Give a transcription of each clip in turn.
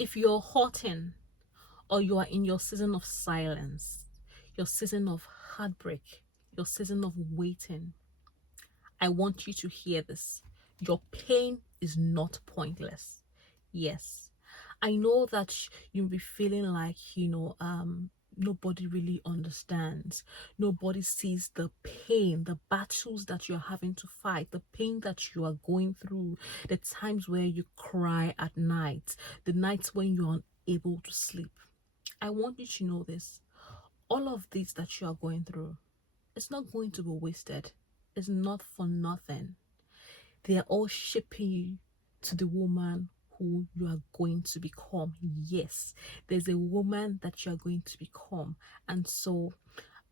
If you're hurting or you are in your season of silence, your season of heartbreak, your season of waiting, I want you to hear this. Your pain is not pointless. Yes, I know that you'll be feeling like, nobody really understands. Nobody sees the pain, the battles that you're having to fight, the pain that you are going through, the times where you cry at night, the nights when you're unable to sleep. I want you to know this. All of this that you are going through, it's not going to be wasted. It's not for nothing. They are all shaping you to the woman who you are going to become. Yes, there's a woman that you are going to become. And so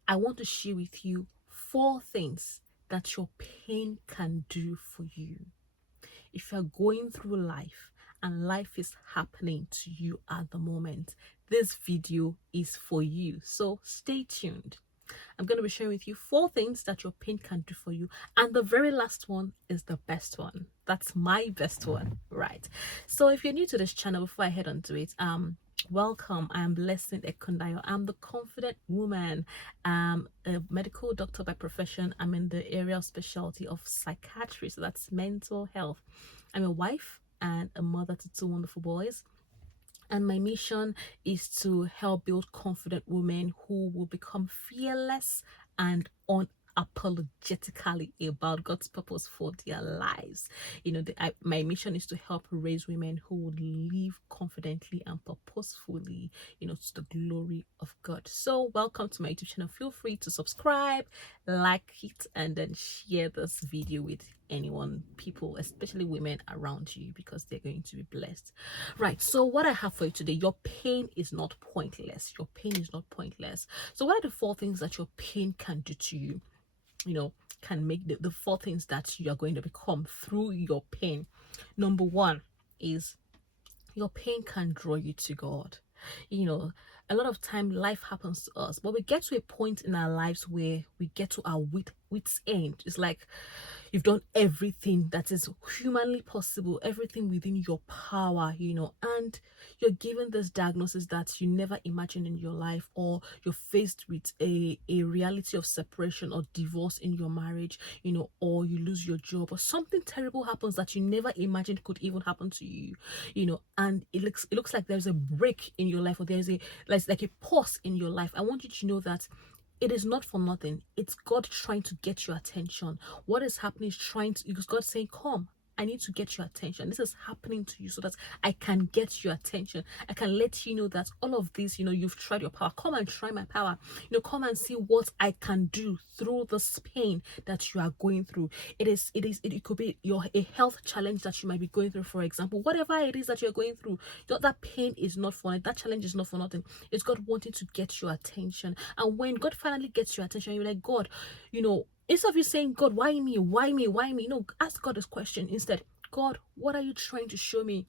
I want to share with you 4 things that your pain can do for you. If you're going through life and life is happening to you at the moment, this video is for you. So stay tuned. I'm going to be sharing with you 4 things that your pain can do for you. And the very last one is the best one. That's my best one, right? So if you're new to this channel, before I head on to it, welcome. I am Blessing Ekundayo. I'm the confident woman. I'm a medical doctor by profession. I'm in the area of specialty of psychiatry, so that's mental health. I'm a wife and a mother to 2 wonderful boys. And my mission is to help build confident women who will become fearless and unapologetically about God's purpose for their lives. My mission is to help raise women who would live confidently and purposefully, to the glory of God. So welcome to my YouTube channel. Feel free to subscribe, like it, and then share this video with anyone, people, especially women around you, because they're going to be blessed. Right, so what I have for you today, your pain is not pointless. Your pain is not pointless. So what are the 4 things that your pain can do to you? Can make the 4 things that you are going to become through your pain. Number 1 is your pain can draw you to God. A lot of time life happens to us, but we get to a point in our lives where we get to our wit's end. It's like you've done everything that is humanly possible, everything within your power, and you're given this diagnosis that you never imagined in your life, or you're faced with a reality of separation or divorce in your marriage, or you lose your job, or something terrible happens that you never imagined could even happen to you, and it looks like there's a break in your life, or there's like a pause in your life. I want you to know that it is not for nothing. It's God trying to get your attention. What is happening is because God saying, come, I need to get your attention. This is happening to you so that I can get your attention. I can let you know that all of this, you've tried your power. Come and try my power. Come and see what I can do through this pain that you are going through. It could be a health challenge that you might be going through, for example. Whatever it is that you're going through, that pain is not for it. That challenge is not for nothing. It's God wanting to get your attention. And when God finally gets your attention, you're like, God, instead of you saying, God, why me? Why me? Why me? Ask God this question instead. God, what are you trying to show me?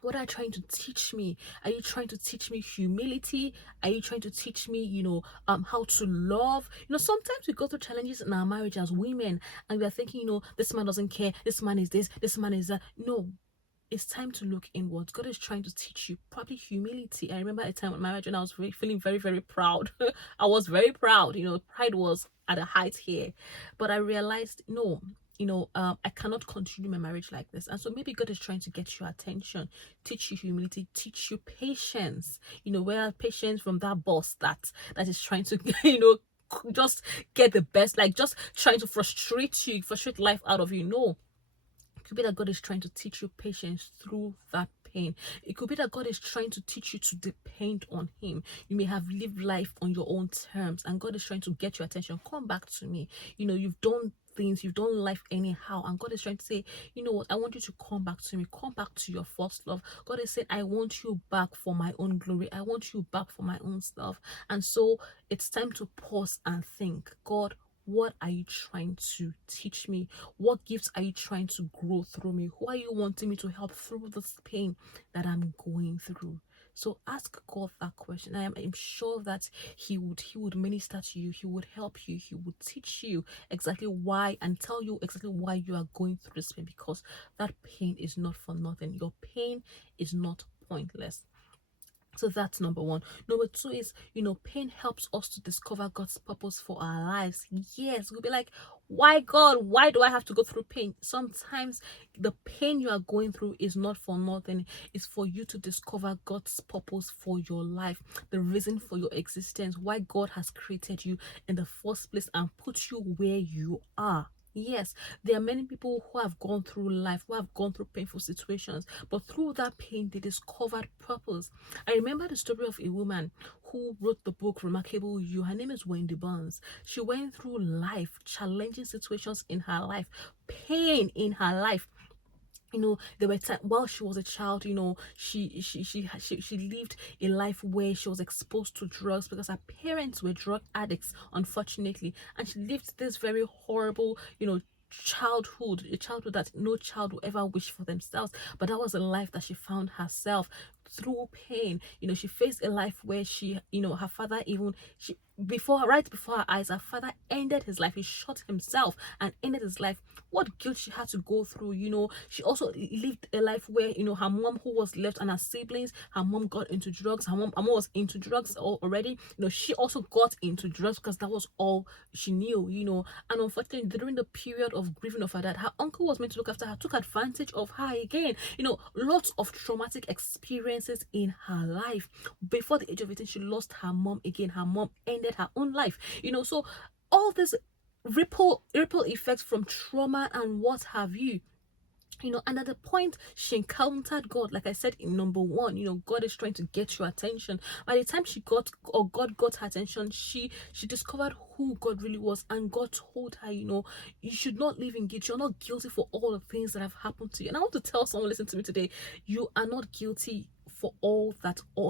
What are you trying to teach me? Are you trying to teach me humility? Are you trying to teach me, how to love? Sometimes we go through challenges in our marriage as women, and we are thinking, this man doesn't care, this man is this man is that. No, it's time to look inwards. God is trying to teach you probably humility. I remember a time in marriage when I was feeling very, very proud. I was very proud. Pride was at a height here. But I realized, no, I cannot continue my marriage like this. And so maybe God is trying to get your attention, teach you humility, teach you patience. Where patience from that boss that is trying to, just get the best, like just trying to frustrate life out of you. No, it could be that God is trying to teach you patience through that pain. It could be that God is trying to teach you to depend on Him. You may have lived life on your own terms, and God is trying to get your attention. Come back to me. You've done things, you've done life anyhow, and God is trying to say, you know what, I want you to come back to me. Come back to your first love. God is saying, I want you back for my own glory. I want you back for my own stuff. And so it's time to pause and think, God, what are you trying to teach me? What gifts are you trying to grow through me? Who are you wanting me to help through this pain that I'm going through? So ask God that question. I'm sure that He would minister to you. He would help you. He would teach you exactly why and tell you exactly why you are going through this pain, because that pain is not for nothing. Your pain is not pointless. So that's number one. Number two is, pain helps us to discover God's purpose for our lives. Yes, we'll be like, why God? Why do I have to go through pain? Sometimes the pain you are going through is not for nothing. It's for you to discover God's purpose for your life, the reason for your existence, why God has created you in the first place and put you where you are. Yes, there are many people who have gone through life, who have gone through painful situations, but through that pain, they discovered purpose. I remember the story of a woman who wrote the book Remarkable You. Her name is Wendy Burns. She went through life, challenging situations in her life, pain in her life. There were times while she was a child, she lived a life where she was exposed to drugs because her parents were drug addicts, unfortunately, and she lived this very horrible, childhood, a childhood that no child will ever wish for themselves. But that was a life that she found herself through pain. She faced a life where her father, right before her eyes, her father ended his life. He shot himself and ended his life. What guilt she had to go through. She also lived a life where her mom, who was left, and her siblings, her mom got into drugs. Her mom was into drugs already. She also got into drugs because that was all she knew. And unfortunately, during the period of grieving of her dad, her uncle was meant to look after her, took advantage of her again. Lots of traumatic experiences in her life. Before the age of 18, she lost her mom again. Her mom ended her own life. So all this ripple effects from trauma and what have you. And at the point she encountered God, like I said in number one, God is trying to get your attention. By the time God got her attention, she discovered who God really was, and God told her, you should not live in guilt. You're not guilty for all the things that have happened to you. And I want to tell someone listening to me today, you are not guilty for all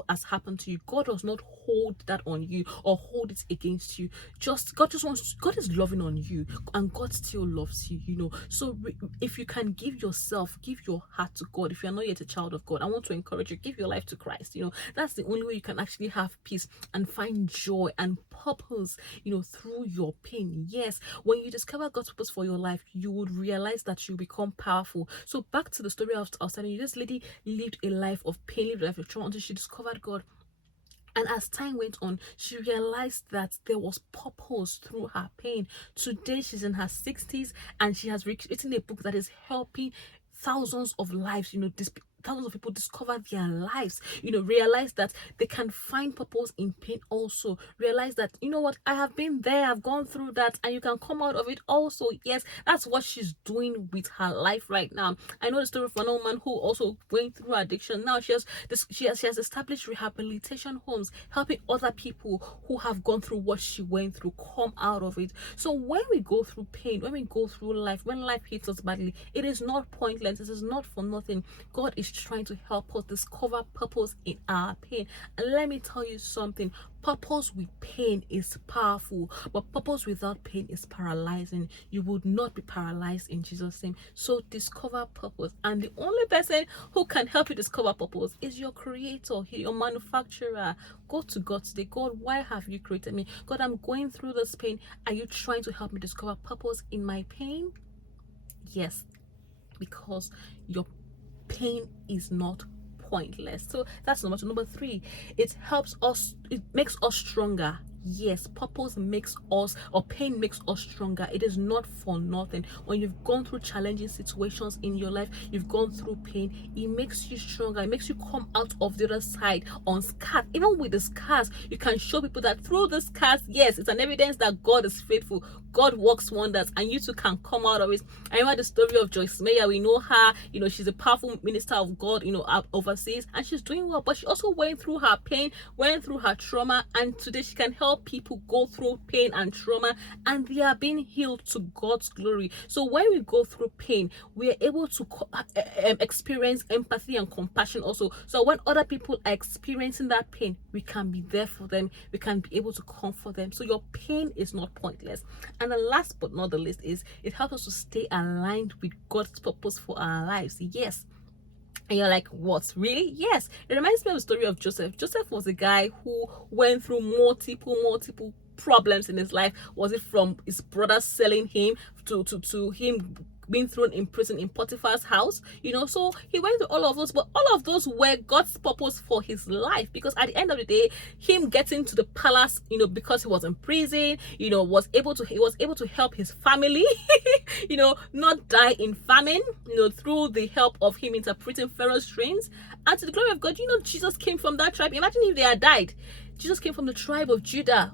has happened to you. God does not hold that on you or hold it against you. God is loving on you, and God still loves you. So if you can give your heart to God, if you're not yet a child of God, I want to encourage you, give your life to Christ. That's the only way you can actually have peace and find joy and purpose, through your pain. Yes, when you discover God's purpose for your life, you would realize that you become powerful. So back to the story I was telling you, this lady lived a life of pain, lived a life of trauma until she discovered God. And as time went on, she realized that there was purpose through her pain. Today, she's in her 60s and she has written a book that is helping thousands of lives, thousands of people discover their lives, realize that they can find purpose in pain also. Realize that, what, I have been there, I've gone through that, and you can come out of it also. Yes, that's what she's doing with her life right now. I know the story of an old man who also went through addiction. Now she has established rehabilitation homes, helping other people who have gone through what she went through come out of it. So when we go through pain, when we go through life, when life hits us badly, it is not pointless. It is not for nothing. God is trying to help us discover purpose in our pain. And let me tell you something, purpose with pain is powerful, but purpose without pain is paralyzing. You would not be paralyzed in Jesus' name. So discover purpose, and the only person who can help you discover purpose is your creator, your manufacturer. Go to God today. God, why have you created me? God, I'm going through this pain. Are you trying to help me discover purpose in my pain? Yes, because your pain is not pointless. So that's number two. Number three, it makes us stronger. Yes, purpose makes us, or pain makes us stronger. It is not for nothing. When you've gone through challenging situations in your life, you've gone through pain, it makes you stronger. It makes you come out of the other side unscarred. Even with the scars, you can show people that through the scars, yes, it's an evidence that God is faithful. God works wonders, and you too can come out of it. I remember the story of Joyce Meyer. We know her, she's a powerful minister of God, overseas, and she's doing well, but she also went through her pain, went through her trauma, and today she can help people go through pain and trauma, and they are being healed to God's glory. So when we go through pain, we are able to experience empathy and compassion also. So when other people are experiencing that pain, we can be there for them. We can be able to comfort them. So your pain is not pointless. And the last but not the least is it helps us to stay aligned with God's purpose for our lives. Yes. And you're like, what? Really? Yes. It reminds me of the story of Joseph. Joseph was a guy who went through multiple problems in his life. Was it from his brothers selling him to him being thrown in prison in Potiphar's house, you know. So he went through all of those, but all of those were God's purpose for his life, because at the end of the day, him getting to the palace, you know, because he was in prison, you know, he was able to help his family you know, not die in famine, you know, through the help of him interpreting Pharaoh's dreams. And to the glory of God, you know, Jesus came from that tribe. Imagine if they had died. Jesus came from the tribe of Judah.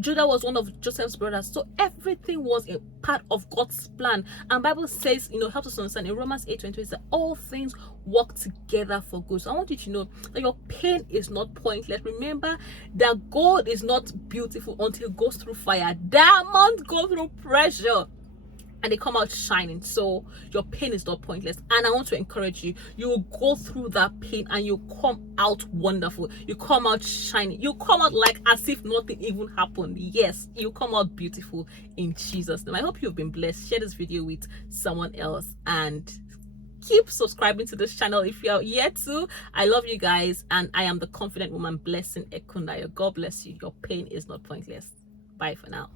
Judah was one of Joseph's brothers. So everything was a part of God's plan. And Bible says, you know, helps us understand in Romans 8:20 that all things work together for good. So I want you to know that your pain is not pointless. Remember that gold is not beautiful until it goes through fire. Diamonds go through pressure and they come out shining. So your pain is not pointless. And I want to encourage you, you will go through that pain and you come out wonderful. You come out shining. You come out like as if nothing even happened. Yes, you come out beautiful in Jesus' name. I hope you've been blessed. Share this video with someone else and keep subscribing to this channel if you are yet to. I love you guys, and I am the Confident Woman, Blessing Ekundayo. God bless you. Your pain is not pointless. Bye for now.